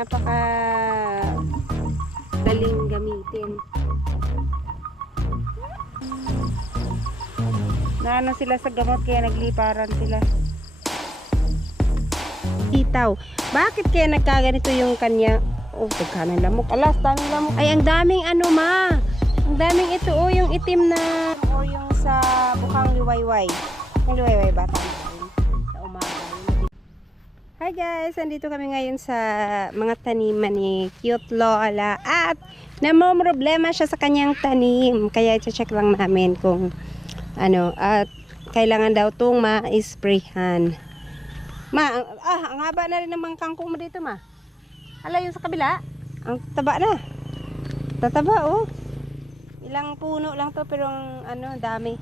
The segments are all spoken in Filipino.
Napaka daling gamitin. Naano sila sa gamot kaya nagliparan sila. Itaw. Bakit kaya nagkaganito yung kanya? Oh, pagkanang lamok. Alas, daming lamok. Ay, ang daming ano ma. Ang daming ito oh, yung itim na o yung sa bukang liwayway. Yung liwayway ba? Tama rin. Sa umaga. Hi guys! Andito kami ngayon sa mga taniman ni Cute Lola at namomroblema siya sa kanyang tanim. Kaya i-check lang namin kung ano at kailangan daw itong ma-sprayhan. Ang haba na rin ng kangkong mo dito ma. Hala yung sa kabila. Ang taba na. Tataba oh. Ilang puno lang to pero ang ano dami.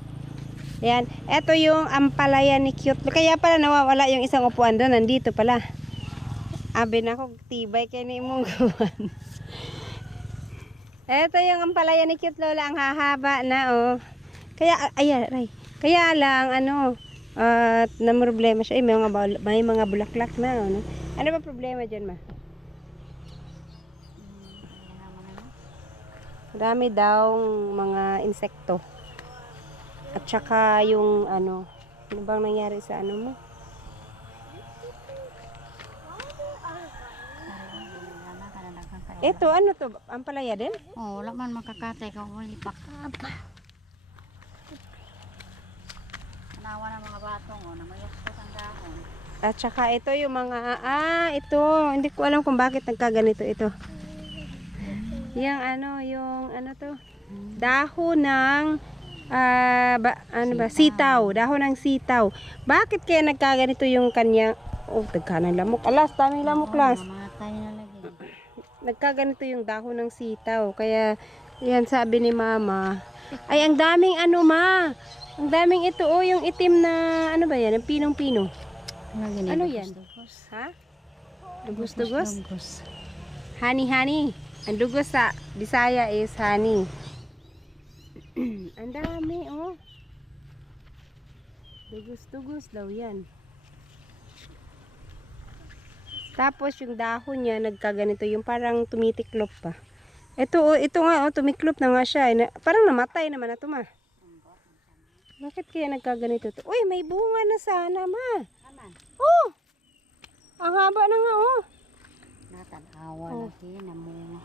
Ayan. Ito yung ampalaya ni Cute. Kaya pala nawawala yung isang upuan doon. Nandito pala. Abi na ako tibay kay ni mong gawan. Ito yung ampalaya ni Cute Lola. Ang hahaba na oh. Kaya ayan, Ray. Kaya lang ano na problema siya. May mga bulaklak na ano. Ano ba problema diyan ma? Dami daw mga insekto. At saka yung ano bang nangyari sa ano mo? Ito ano to? Ampalaya din? Oh, wala man makakatay ka uli pa. Nawa ng mga batong oh, namayos ko ang dahon. At saka ito yung mga ito, hindi ko alam kung bakit nagkaganito ito. Yung ano to? Dahon ng sitaw. Dahon ng sitaw. Bakit kaya nagkaganito yung kanya? Oh, tagkanang lamok. Alas, daming lamok las. Mamatay na lagi. Nagkaganito yung dahon ng sitaw. Kaya, yan sabi ni mama. Ay, ang daming ano ma. Ang daming ito oh, yung itim na, ano ba yan? Ang pinong-pino. Ano yan? Ha? Dugos-dugos? Honey. Ang dugos sa Bisaya is honey. Ang dami oh. Dugos-dugos daw yan. Tapos yung dahon niya nagkaganito, yung parang tumitiklop pa. Ito nga oh, tumiklop na nga siya. Parang namatay naman na ito ma. Bakit kaya nagkaganito to? Uy, may bunga na sana ma. Oh! Ang haba na nga oh. Natanawa lagi, namunga.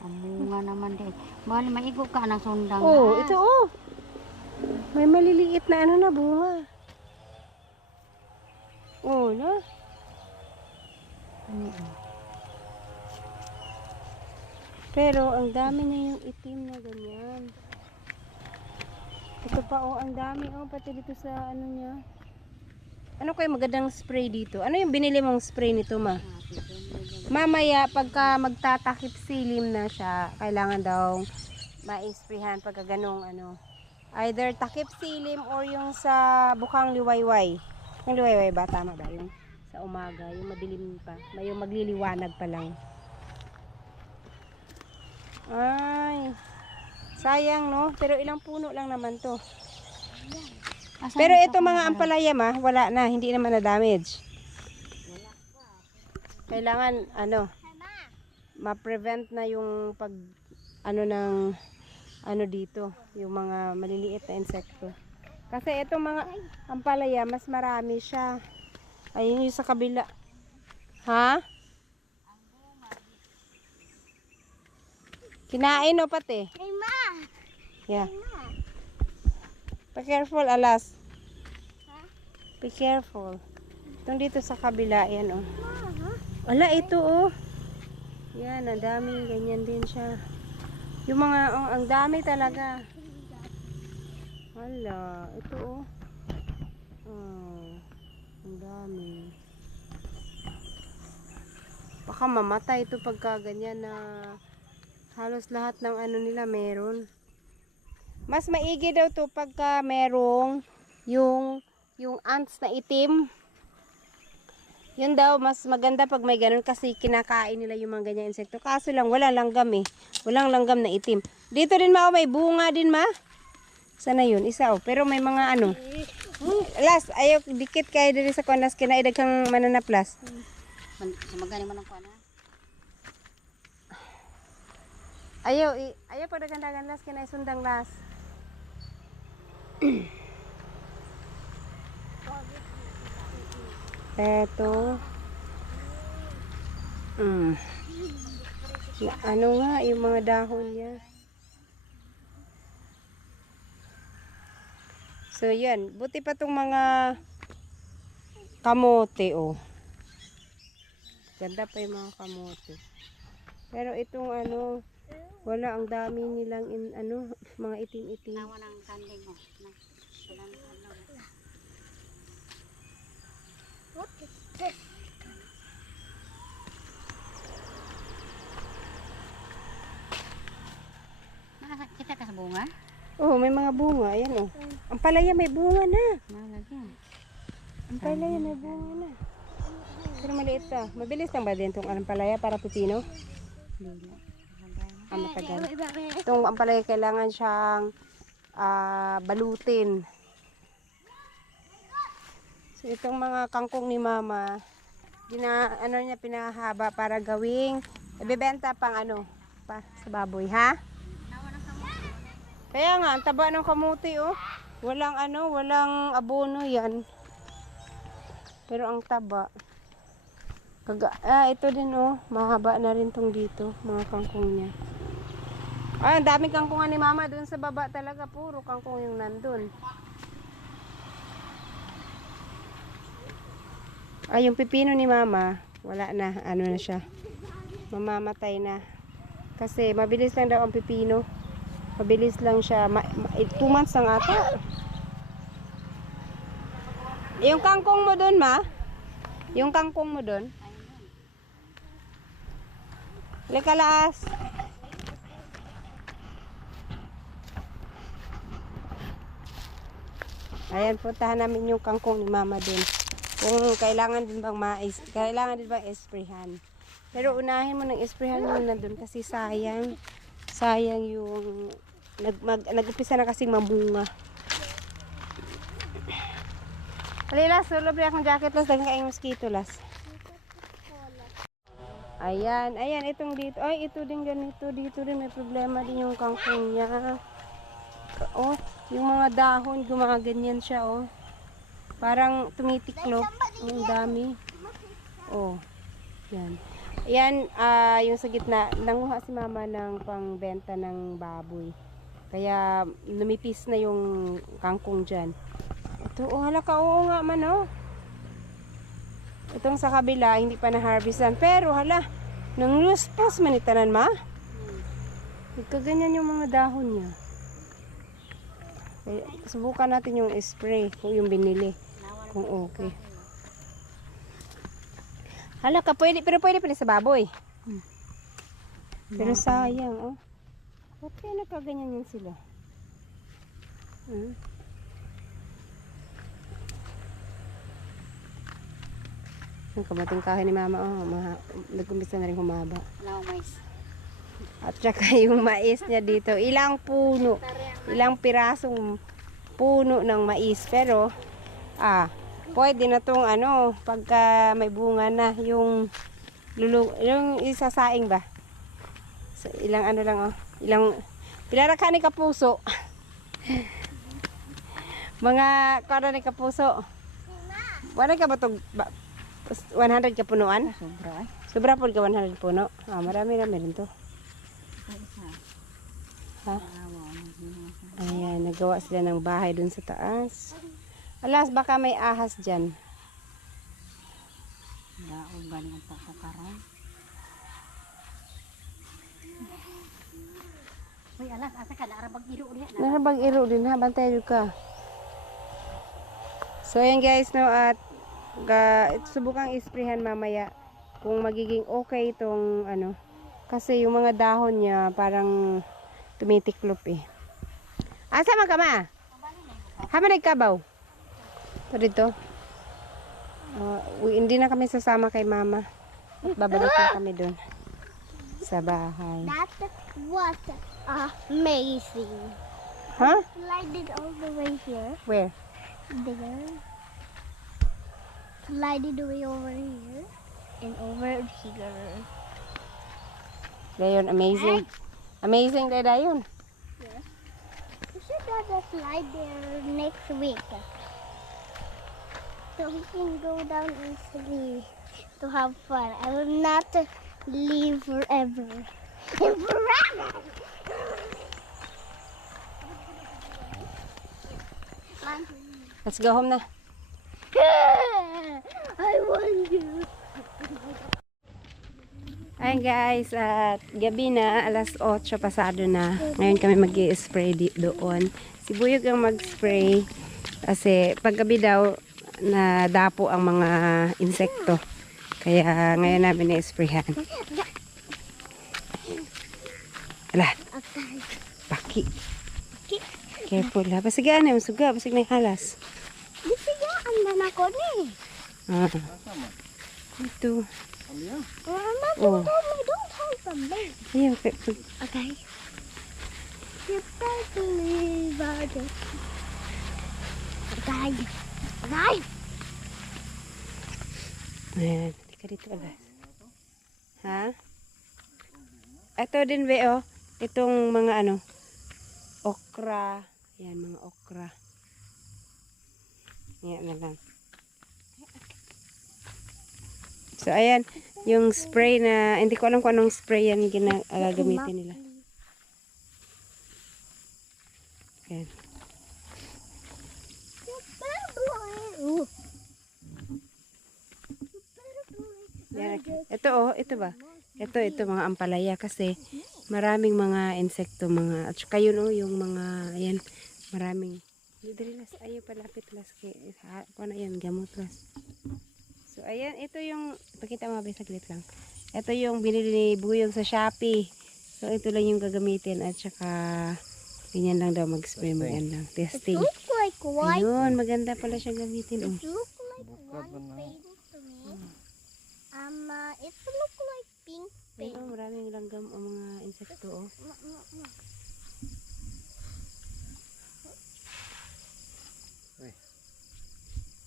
Namunga naman din. Bali, maigo ka ng sundang. Oh, ito oh. May maliliit na ano na bunga. Oh, na. Pero ang dami na yung itim na ganyan. Ito pa oh, ang dami oh, pati dito sa ano niya. Ano kayo magandang spray dito? Ano yung binili mong spray nito ma? Mamaya pagka magtatakip silim na siya, kailangan daw ma-sprayhan pagka ganong ano. Either takip silim or yung sa bukang liwayway. Yung liwayway ba? Tama ba? Yung sa umaga, yung madilim pa. May yung magliliwanag pa lang. Ay, sayang no? Pero ilang puno lang naman to. Pero ito mga ampalaya ma, wala na, hindi naman na damage. Kailangan ano, ma-prevent na yung pag ano ng ano dito, yung mga maliliit na insekto. Kasi itong mga ampalaya, mas marami siya. Ayun yung sa kabila. Ha? Kinain o pati? Ay ma! Yeah. Be careful, alas. Be careful. Itong dito sa kabila, yan oh. Wala, ito oh. Yan, ang daming ganyan din siya. Yung mga, oh, ang dami talaga. Wala, ito oh. Oh, ang dami. Baka mamatay ito pagka ganyan na halos lahat ng ano nila meron. Mas maigi daw to pagka merong yung ants na itim. Yun daw mas maganda pag may ganun kasi kinakain nila yung mga ganyan insekto. Kaso lang wala langgam eh. Walang langgam na itim. Dito din ma, may bunga din ma. Sana yun, isa oh. Pero may mga ano. Las, ayaw dikit kayo dito sa kunas kinaidag kang mananaplas. Magani man ang kuana. Ayaw pa dagan las kinay sundang las. Eto. Ano nga yung mga dahon niya. So yan, buti pa tong mga kamote oh. Ganda pa yung mga kamote. Pero itong ano, wala, ang dami nilang mga itim-itim. Nawa ng kanding mo. Sulan ano. What is this? Kita ka sa bunga? Oh, may mga bunga. Ayan oh. Ang palaya may bunga na. Nalagyan. Ang palaya may bunga na. Pero maliit pa. Mabilis lang ba din itong ampalaya para pipino? Dila. Matagal. Itong ampalaya kailangan siyang balutin. So itong mga kangkong ni mama, niya pinahaba para gawing ibebenta pang pa sa baboy, ha? Kaya nga, ang taba ng kamuti oh. Walang walang abono yan. Pero ang taba. Ito din oh, mahaba na rin tong dito, mga kangkong niya. Ang daming kangkong ni mama dun sa baba talaga, puro kangkong yung nandun. Yung pipino ni mama, wala na, na siya. Mamamatay na. Kasi mabilis lang daw ang pipino. Mabilis lang siya. 2 months lang ata. Yung kangkong mo dun, ma? Yung kangkong mo dun? Likalas. Ayan, puntahan namin yung kangkong ni mama dun. Kung kailangan din bang esprehan. Pero unahin mo ng esprehan muna dun kasi sayang yung nag-upisa na kasing mamunga. Alilas, sulobre akong jacket las, dagang kaing mosquito las. Ayan, itong dito. Ay, ito din ganito. Dito rin may problema din yung kangkong niya. Oh, yung mga dahon, gumaganyan siya, oh. Parang tumitiklop. Ang dami. Oh, yan. Yan, yung sa gitna, nanguha si mama ng pangbenta ng baboy. Kaya, numipis na yung kangkong dyan. Ito, oh, halaka, oo nga man, oh. Itong sa kabila, hindi pa na-harvestan. Pero, hala, nang luspos manitanan, ma. Nagkaganyan yung mga dahon niya. Kaya, subukan natin yung spray, kung yung binili. Kung okay. Hala ka, pero pwede sa baboy. Pero sayang, oh. Ba't kaya nagkaganyan yun sila? Ang kamating kahoy ni mama, oh, nag-umpisa na rin humaba. Wala mais. At saka yung mais niya dito, ilang pirasong puno ng mais. Pero, pwede na tong pagka may bunga na, yung isasaing ba? So, ilang lang, oh. Pinaraka ni kapuso. Mga kara ni kapuso. Wala ka ba itong 100 ka punuan? Sobra. Sobra po ka 100 puno. Marami rin to. Ha? Ayan, nagawa sila ng bahay dun sa taas. Alas, baka may ahas dyan. Daog ba niya pagkakaroon? Uy, alas, asa ka, narabag iro ulit. Narabag iro din ha, bantay ka. So, ayan guys, no, at subukang isprehan mamaya kung magiging okay itong kasi yung mga dahon niya parang tumitiklop eh. Asa man ka, ma? Hama nagkabaw? Ito dito. Hindi na kami sasama kay mama. Babalik na kami doon sa bahay. That was amazing. Huh? Slide it all the way here. Where? There. Slide it away over here. And over here. Ngayon, amazing. Amazing dada yun. Yes. We should have a slide there next week. So we can go down easily to have fun. I will not leave forever. Forever! Let's go home na. I want you. Ayun guys, at gabi na, alas 8 pasado na. Ngayon kami mag-i-spray doon. Si Buyog ang mag-spray kasi paggabi daw nadapo ang mga insekto. Kaya ngayon namin i-sprayhan. Ala, paki. Careful ha. Basig ano, masuga. Basig na yung halas. Bisa ya, andan ako ni. Ah. Ito. Mama, Oh. don't hold from me. Ayun. Okay. You better leave out it. Okay. Okay. Ayan. Hindi ka dito alas. Ha? Ito din be oh. Itong mga ano. Okra. Ayan mga okra. Ayan na lang. So ayan. Yung spray na, hindi ko alam kung anong spray yan gagamitin nila. Ayan. Ooh. Yan. Ito oh, ito ba? Ito mga ampalaya kasi maraming mga insekto, mga, at saka yun oh, yung mga, ayan, maraming, dili las, ayaw palapit las, kung ano yan, gamot las. So ayan, ito yung, pakita mo ba saglit lang. Ito yung binili ni Buyog sa Shopee. So ito lang yung gagamitin at saka, ganyan lang daw mag-spray mo, yan lang, testing. Looks like white. Ayun, maganda pala siyang gamitin oh. It looks like white paint to me. It looks like pink paint. Ayun, maraming langgam o mga insekto oh.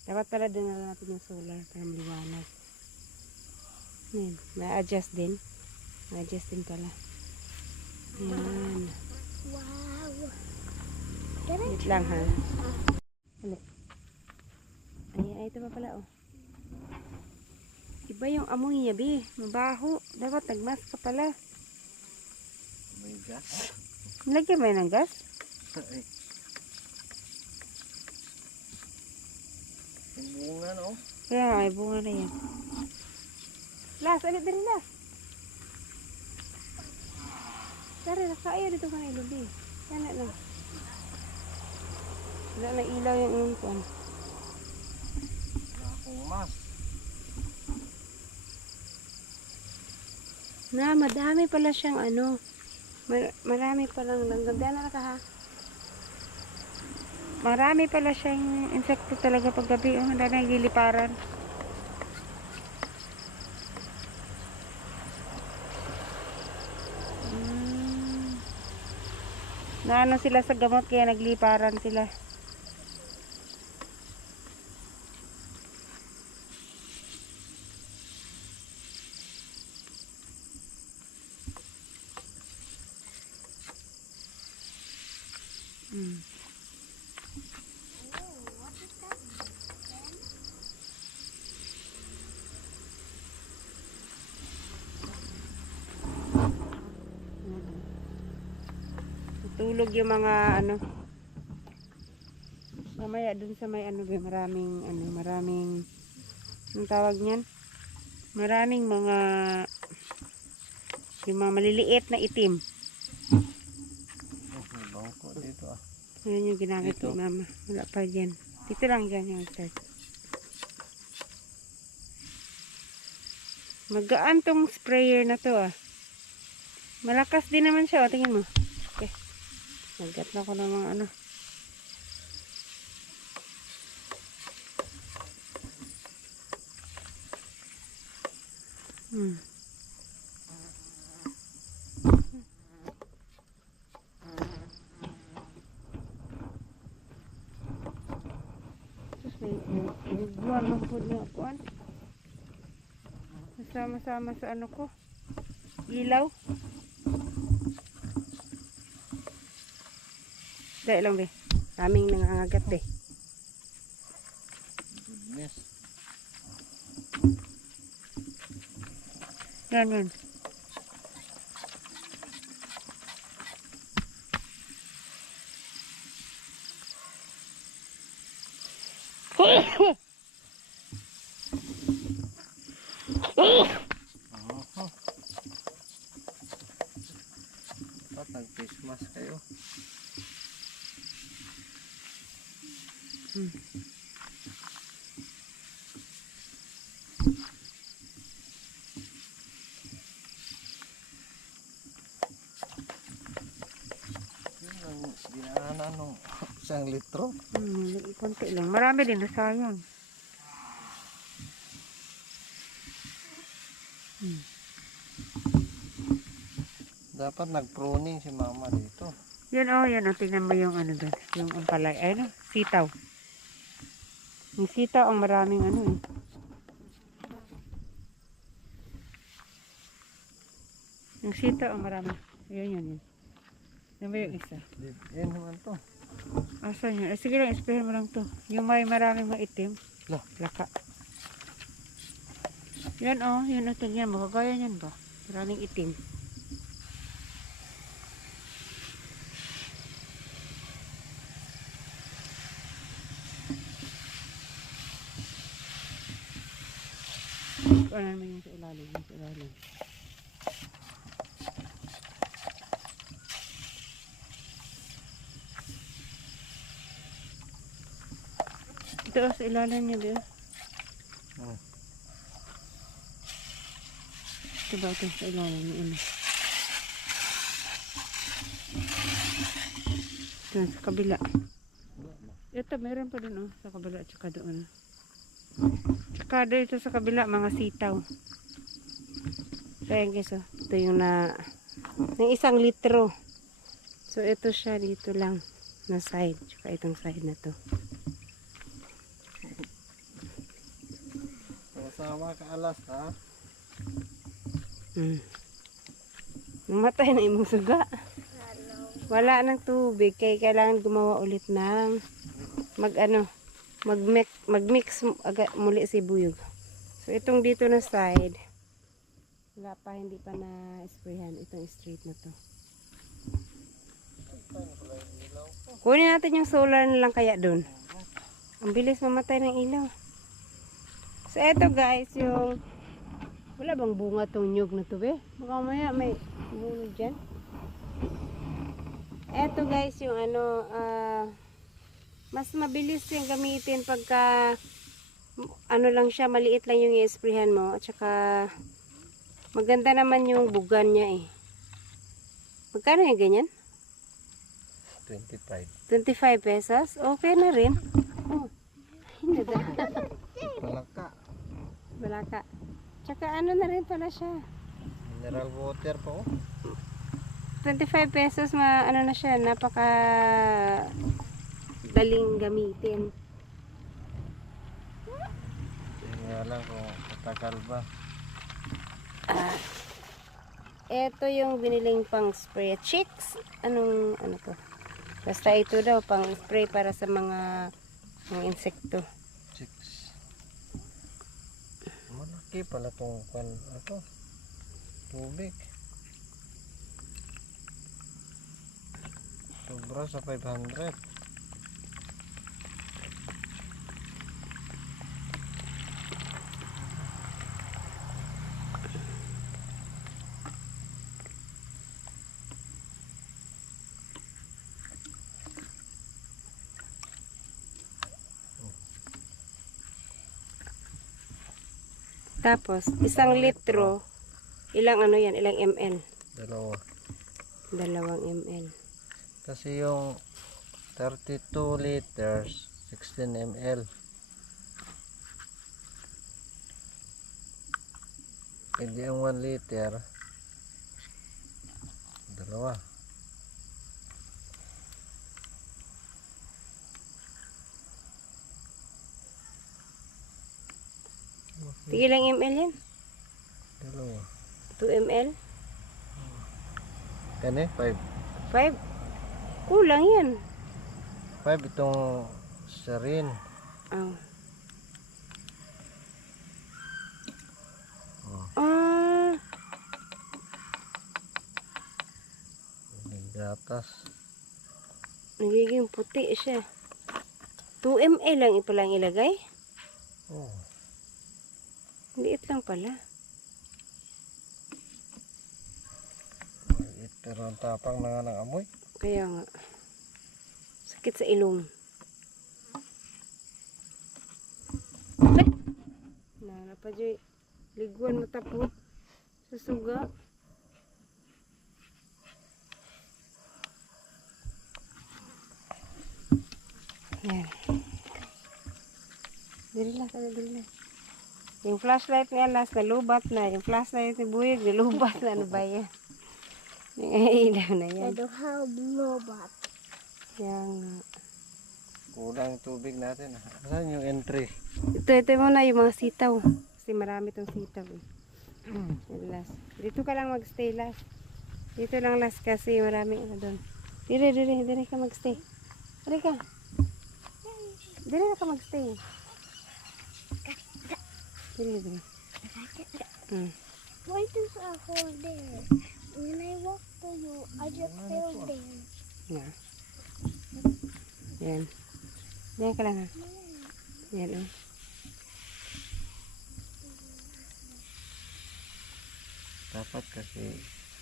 Dapat pala din na natin yung solar para maliwanag. Ayan, ma-adjust din. Ma-adjust din pala. Ayan. Wow. Wait lang ha. Ulit. Ayan, ito pa pala oh. Iba yung amoy niya, be. Mabaho. Dapat nagmask ka pala. May gas. Nilagyan mo yun ng gas? Yung bunga, no? Kaya nga, may bunga na yan. Las, ulit din las. Tara, nakaayaw dito ka na ilubi. Yan na lang. Wala na ilaw yung inumpon. Wala akong mas. Na, madami pala siyang ano. Marami palang langgam. Diyan na ka ha. Marami pala siyang insekto talaga paggabi. Oh, dami nagliliparan. Naano sila sa gamot kaya nagliparan sila. Tulog yung mga ano. Mamaya dun sa may ano, maraming anong tawag niyan? Maraming mga yung mga maliliit na itim. May bangko dito ah. Yan yung ginamit Dito? ni mama. Wala pa dyan. Dito lang dyan yung start. Magaan tong sprayer na to ah. Malakas din naman siya. O, tingin mo. Okay. Nagat na ko ng mga ano. Tapos may buwan ng food na kuwan. Masama-sama sa ano ko. Ilaw. Dahil lang, be. Daming nangangagat, be. Goodness. Yan, yan. Ba't nag-Christmas kayo? Yun ang dinaanan nung 1 litro. Konti lang. Marami din, nasayang. Dapat nag-pruning si mama dito. Yan oh, yan oh. Tingnan mo yung ano doon. Yung ampalay. Ay no, sitaw. Yung sitaw ang maraming ano eh. Yung sitaw ang maraming. Yan yan yan. Yan ba yung isa? Yan naman to. Asan yun? Sige lang, isprayan mo lang to. Yung may maraming maitim. Lah. Laka. Yan oh, yun oh. Yan, makagaya yan ba? Maraming itim. Ano naman yung sa ilalim, yung sa ilalim. Ito sa ilalim niya din. Oh. Ito ba ito sa ilalim yung ano? Ito sa kabila. Ito meron pa dun oh, sa kabila at saka doon. Tsaka dito sa kabila mga sitaw. Kaya guys oh, ito yung na ng 1 litro. So ito siya dito lang na side. Tsaka itong side na to. Kasama ka alas ha? Namatay na imong suga. Wala nang tubig kaya kailangan gumawa ulit ng mag-mix muli si buyog. So itong dito na side wala pa, hindi pa na sprayhan itong street na to. Kunin natin yung solar na lang kaya doon. Ang bilis mamatay ng ilaw. So eto guys, yung wala bang bunga tong nyug na to be? Baka maya may bunga dyan. Eto guys, yung ano mas mabilis yung gamitin pagka ano lang siya, maliit lang yung i-sprayhan mo. At saka maganda naman yung bugan niya eh. Magkano yung ganyan? 25. 25 pesos? Okay na rin. Oh, hindi na. Palaka. Wala ka. Tsaka ano na rin pala siya. Mineral water po. 25 pesos, ano na siya, napaka daling gamitin. Hindi nga lang kung katagal ba. Ito yung biniling pang spray. Chicks? Ano to? Basta ito daw, pang spray para sa mga insekto. Chicks. Malaki pala itong tubig. Sobra sa 500. Tapos, 1 litro, ilang ano yan, ilang ml? 2 2 ml. Kasi yung 32 liters 16 ml. Hindi ang 1 liter 2. Ilang ml yan? 2. 2 ml? Kani 5. 5? Kulang yan. 5 itong sarin. Oh. Oh. Ah, Gatas. nagiging puti siya. 2 ml lang palang ilagay. Oh. Liit lang pala. Maliit, pero ang tapang na nga ng amoy. Kaya nga. Sakit sa ilong. Ay! Nana pa dyan. Liguan mo tapot. Susuga. Yan. Dili lang, dili lang. Yung flashlight ni Alas, nalubat na. Yung flashlight ni Buyog, nalubat na. Ano ba yan? Yung ilaw na I yan. don't have robot. Kaya nga. Kulang tubig natin. Saan yung entry? Ito muna yung mga sitaw. Kasi marami itong sitaw eh. Yan, Las. Dito ka lang magstay, Las. Dito lang, Las, kasi maraming ano doon. Dire ka magstay. Dire ka. Dire na ka magstay. Dire. Why does a hole there? When I walk to you, I just fell there. Yan. Yan. Diyan ka lang ha. Yan oh. Dapat kasi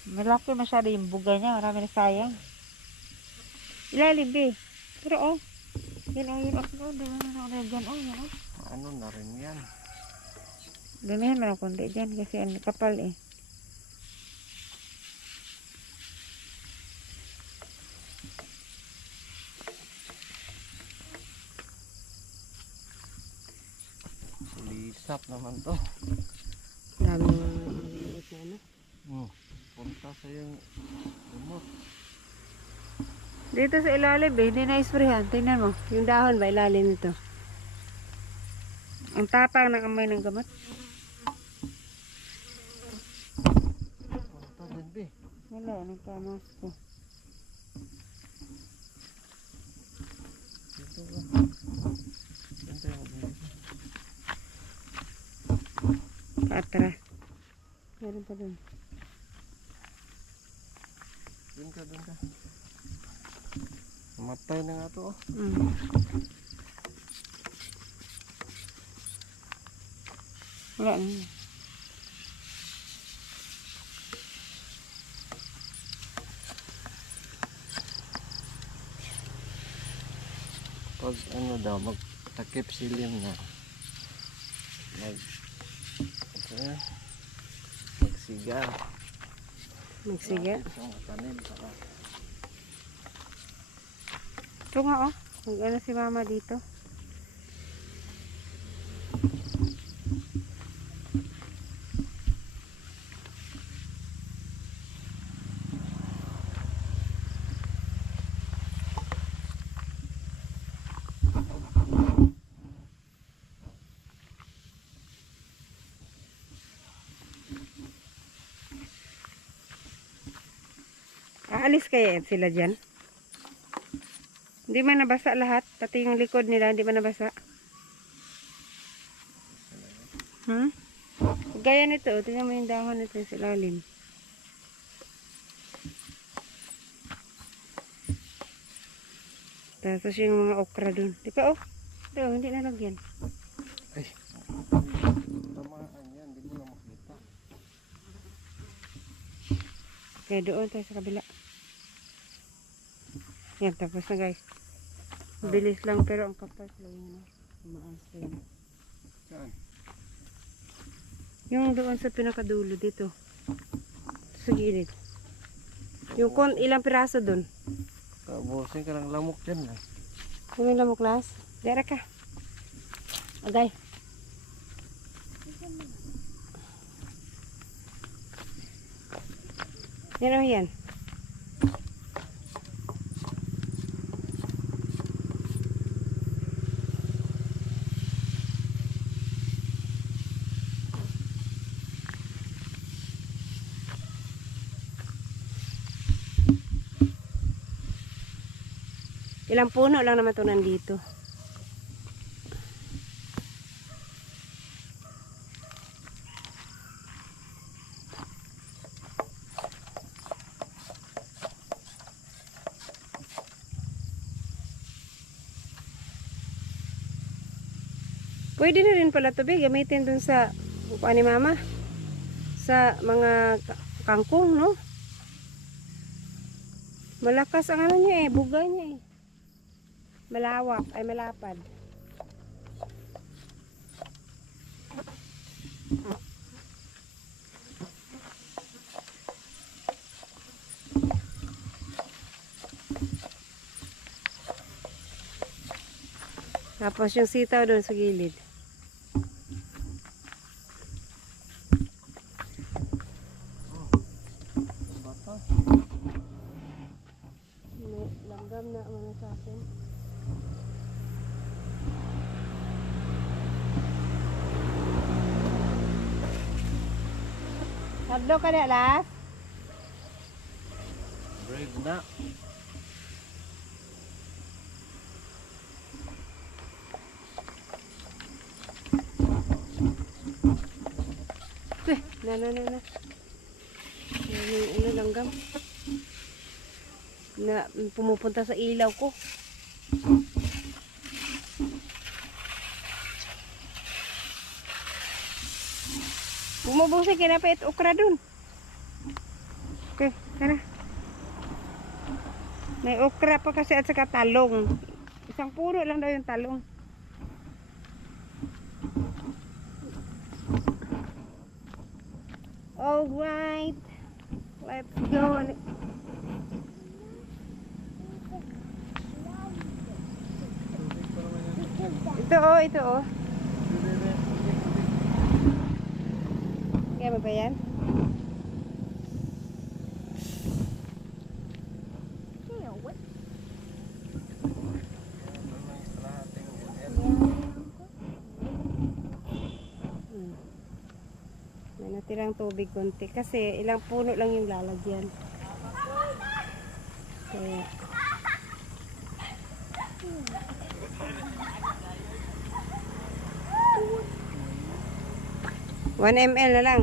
Malaki masyado yung bugay niya. Marami na sayang. Ilalim, be. Pero oh. Yun oh. Dyan oh. ano na rin yan. Dumihan mo ng kundi dyan kasi ano kapal eh. Lisap naman to. Daming maliit na ano. Punta sa yung lumot. Dito sa ilalim, be. Hindi na-isprehan. Tingnan mo. Yung dahon ba ilalim nito? Ang tapang ng amoy ng gamot. Punta din, be. Wala, nagkamas ko. Dito ba? Punta yung Paatras. Meron pa dun. Doon ka. Matay na nga to. Wala na. Pag ano daw, magtakip silim na. Magsiga. Magsiga. Isang tanim saka. Ito nga oh. Mag-ano si mama dito. Aalis kaya sila dyan? Hindi man nabasa lahat. Pati yung likod nila, hindi man nabasa. Gaya nito. Tingnan mo yung dahon nito sa ilalim. Tapos yung mga okra dun. Di ka oh. Doon, hindi nalagyan. Ay, tamaan yan. Hindi mo na makita. Kaya doon tayo sa kabila. Yan, tapos na guys. Bilis lang pero ang kapal lang yun. Maas yun. Saan? Yung doon sa pinakadulo dito. Sa gilid. Yung ilang piraso doon. Kabusin ka ng lamok dyan lang. Kung ilang mo class. Dara ka. Agay. Yan o yan. Ilang puno lang naman ito nandito. Pwede na rin pala ito, gamitin dun sa kuha ni mama. Sa mga kangkong, no? Malakas ang ano niya buga niya Malawak, ay malapad. Tapos yung sitaw doon sa gilid. Bata. May langgam na mga sa akin. Hadlo ka na, Las? Brave na. Na. Ano langgam? Na pumupunta sa ilaw ko. Bumubusay kinapit okra dun. Okay, tara. May okra pa kasi at saka talong. Isang puro lang daw yung talong. Alright. Let's go. Ito oh. Kaya ba yan? May natirang tubig konti kasi ilang puno lang yung lalagyan. Kaya 1 ml na lang.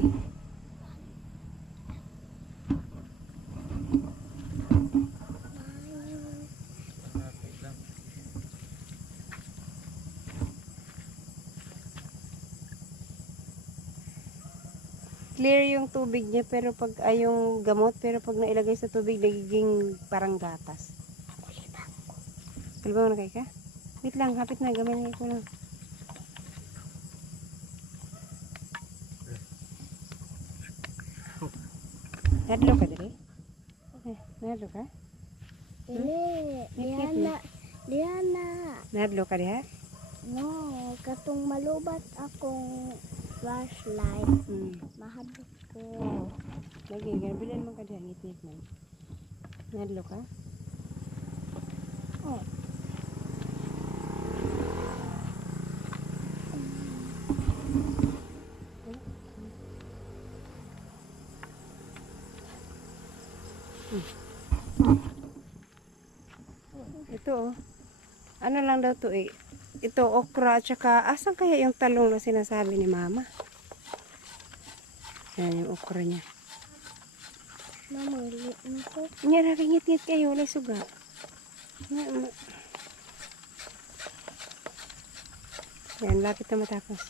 Clear yung tubig niya pero pag ay yung gamot pero pag nailagay sa tubig nagiging parang gatas. Kalba mo na kayo ka? Wait lang, hapit na, gamin ko lang. Nadlo ka dali? Nadlo ka? Dili, Diana. Nadlo ka diha? No, katong malubat akong flashlight. Mahabot ko. Lagi, bilan mo ka diha, ngit-ngit man. Nadlo ka? Oh. Ito oh. Ano lang daw to Ito okra at saka asan kaya yung talong na sinasabi ni mama? Yan yung okra niya. Namuli na ko. Nya naringit-ngit kayo, wala suga. Yan, lapit na matapos.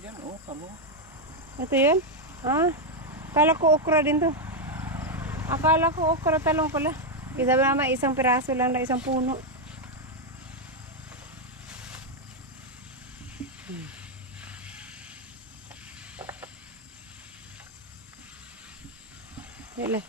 Yan oh, talo. Ito yun? Ah, akala ko okra din to. Akala ko okra talong pala. Kasi sabi mama, isang piraso lang na isang puno. Yala.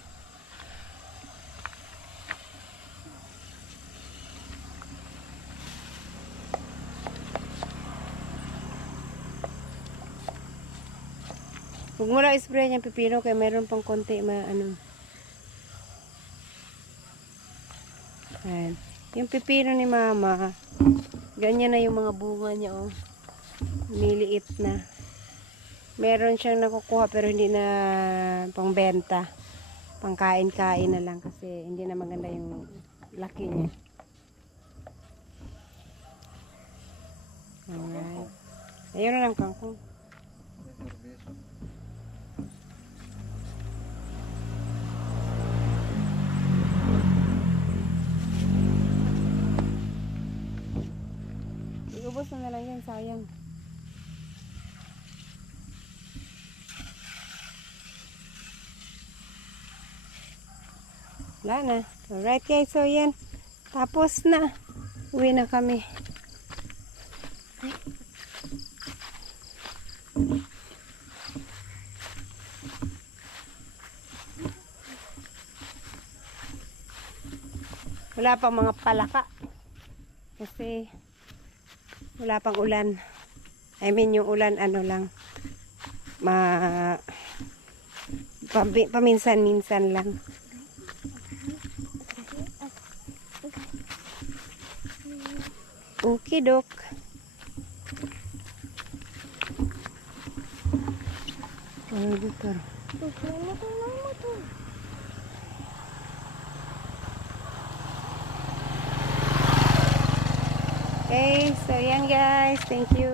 Huwag mo lang spray niyang pipino kaya meron pang konti ano. Ayan. Yung pipino ni mama, ganyan na yung mga bunga niya oh. Miliit na. Meron siyang nakukuha pero hindi na pangbenta. Pangkain-kain na lang kasi hindi na maganda yung laki niya. Alright. Ayun na lang kangkong. Reservation. Iubos na lang yan, sayang. Wala na. Alright guys, so yan. Tapos na. Uwi na kami. Wala pang mga palaka. Kasi wala pang ulan. I mean yung ulan ano lang. Paminsan-minsan lang. Okay, Dok. Ano dito? Okay, so yan guys. Thank you.